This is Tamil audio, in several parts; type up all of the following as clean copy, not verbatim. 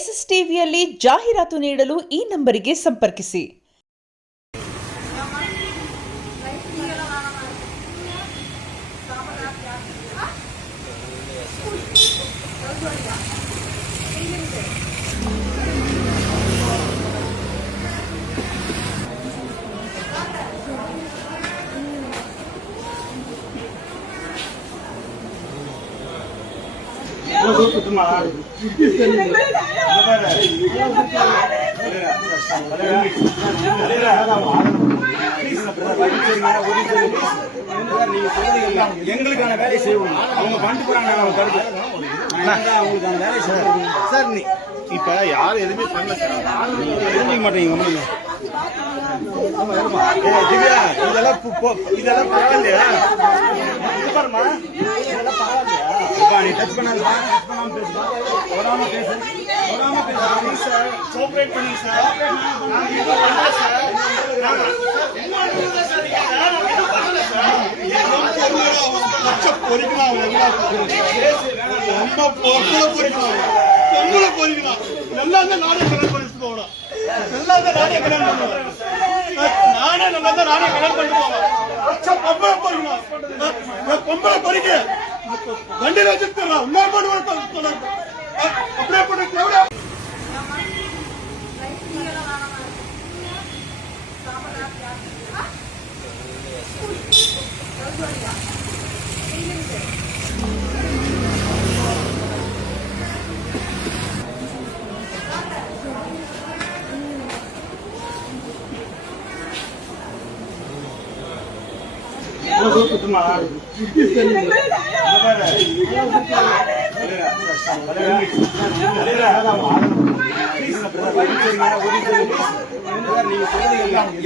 ಎಸ್ಎಸ್ಟಿವಿಯಲ್ಲಿ ಜಾಹೀರಾತು ನೀಡಲು ಈ ನಂಬರಿಗೆ ಸಂಪರ್ಕಿಸಿ. எங்களுக்கான வேலை செய்வோம். அவங்க பண்ணிட்டு போறாங்க, அவங்க தடுக்க அவங்களுக்கான வேலை செய்வோம் சார். இப்ப யாரும் எதுவுமே பண்ணல சார், தெரிஞ்சுக்க மாட்டேங்க. திவ்யா, இதெல்லாம் பரவாயில்லையா? பாருமா, இதெல்லாம் பரவாயில்லையா? நீ டச் பண்ணாதா, டச் பண்ணாம பேசுமா, ஓடாம பேசு, ஓடாம பேசு சார். கோஆபரேட் பண்ணுங்க சார். நாங்க இது பண்ணல சார். லட்சம் பொறிக்கலாம், ரொம்ப பொறிக்கலாம், எங்களை பொறிக்கலாம். எல்லாம் தான் நானே கல்யாணம் பண்ணிட்டு போகணும். எல்லாம் தான் நானே கல்யாணம் பண்ணுவேன். நானே நம்ம தான் நானே கல்யாணம் பண்ணிட்டு போவேன். லட்சம் பொம்பளை பொறிக்கலாம், பொம்பளை பொறிக்க வண்டியில வச்சுருக்கலாம். இன்னொரு பண்ணுவேன் அப்படியே போட்டு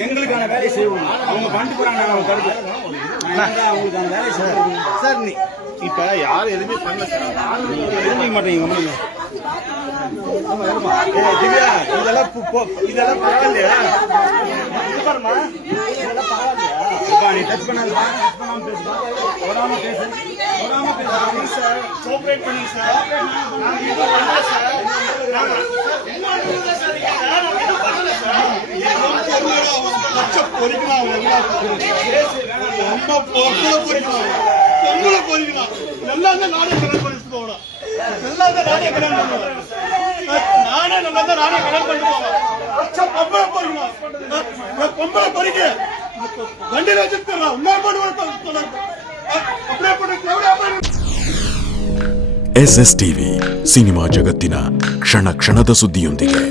எங்களுக்கான வேலை செய்வோம். அவங்க பண்ணிட்டு போறாங்க, அவங்க தடுக்க அவங்களுக்கான வேலை செய்வோம் சார். இப்ப யாரும் எதுவுமே பண்ணல சார், தெரிஞ்சுக்க மாட்டேங்க. திவ்யா, இதெல்லாம் பரவாயில்லையா? பாருமா, இதெல்லாம் பரவாயில்லையா? நீ டச் பண்ணாதா, டச் பண்ணாம பேசுமா, ஓடாம பேசு, ஓடாம பேசு சார். கோஆபரேட் பண்ணுங்க சார். நாங்க இது பண்ணல சார். லட்சம் பொறிக்கலாம், ரொம்ப பொறிக்கலாம், எங்களை பொறிக்கலாம். எல்லாம் தான் நானே கல்யாணம் பண்ணிட்டு போகணும். எல்லாம் தான் நானே கல்யாணம் பண்ணுவேன். நானே நம்ம தான் நானே கல்யாணம் பண்ணிட்டு போவேன். லட்சம் பொம்பளை பொறிக்கலாம், பொம்பளை பொறிக்க வண்டியில வச்சுருக்கலாம். இன்னொரு பண்ணுவேன் அப்படியே போட்டு ಎಸ್ಎಸ್ಟಿವಿ ಸಿನಿಮಾ ಜಗತ್ತಿನ ಕ್ಷಣ ಕ್ಷಣದ ಸುದ್ದಿಯೊಂದಿಗೆ.